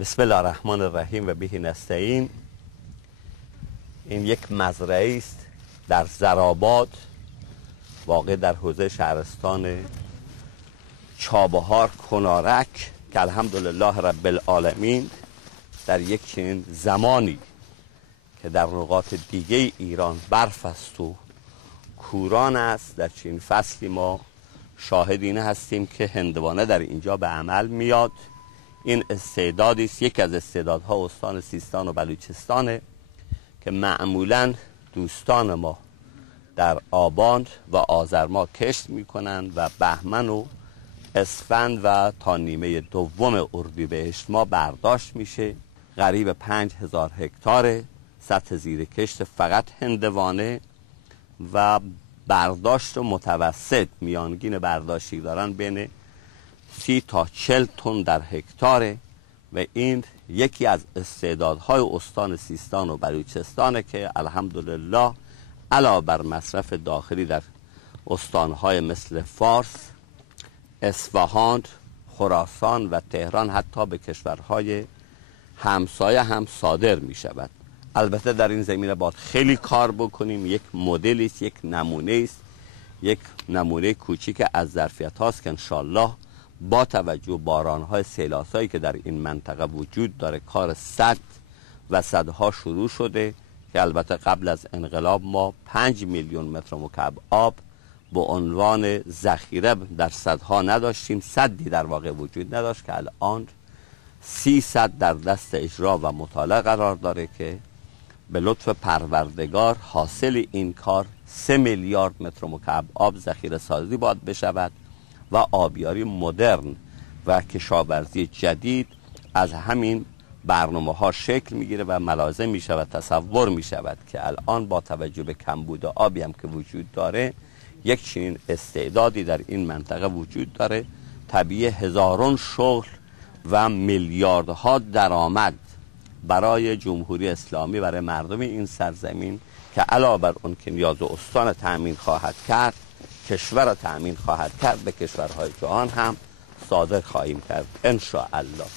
بسم الله الرحمن الرحیم و به نستعین. این یک مزرعه است در زرآباد واقع در حوزه شهرستان چابهار کنارک که الحمدلله رب العالمین در یک چنین زمانی که در نقاط دیگه ایران برف است و کوران است، در چنین فصلی ما شاهد اینه هستیم که هندوانه در اینجا به عمل میاد. این استعدادی است، یک از استعدادها استان سیستان و بلوچستانه که معمولا دوستان ما در آبان و آذر ماه کشت میکنن و بهمن و اسفند و تا نیمه دوم اردیبهشت ماه برداشت میشه. قریب 5000 هکتار سطح زیر کشت فقط هندوانه و برداشت متوسط میانگین برداشتی دارن بین 30 تا 40 تن در هکتاره و این یکی از استعدادهای استان سیستان و بلوچستانه که الحمدلله علاوه بر مصرف داخلی در استانهای مثل فارس، اصفهان، خراسان و تهران حتی به کشورهای همسایه هم صادر می شود. البته در این زمینه باید خیلی کار بکنیم. یک مدلی است، یک نمونه است، یک نمونه کوچیک از ظرفیت هاست که انشالله با توجه بارانهای سیلاسایی که در این منطقه وجود داره کار سد و سدها شروع شده که البته قبل از انقلاب ما 5 میلیون متر مکعب آب به عنوان ذخیره در سدها نداشتیم، سدی در واقع وجود نداشت که الان 30 سد در دست اجرا و مطالعه قرار داره که به لطف پروردگار حاصل این کار 3 میلیارد متر مکعب آب ذخیره سازی باید بشود و آبیاری مدرن و کشاورزی جدید از همین برنامه ها شکل میگیره و ملازم می شود، تصور می شود که الان با توجه به کمبود آبی هم که وجود داره یک چنین استعدادی در این منطقه وجود داره. طبیعی هزاران شغل و میلیاردها درآمد برای جمهوری اسلامی، برای مردم این سرزمین که علاوه بر اون که نیاز استان تأمین خواهد کرد، کشور را تأمین خواهد کرد، به کشورهای جهان هم صادر خواهیم کرد ان شاء الله.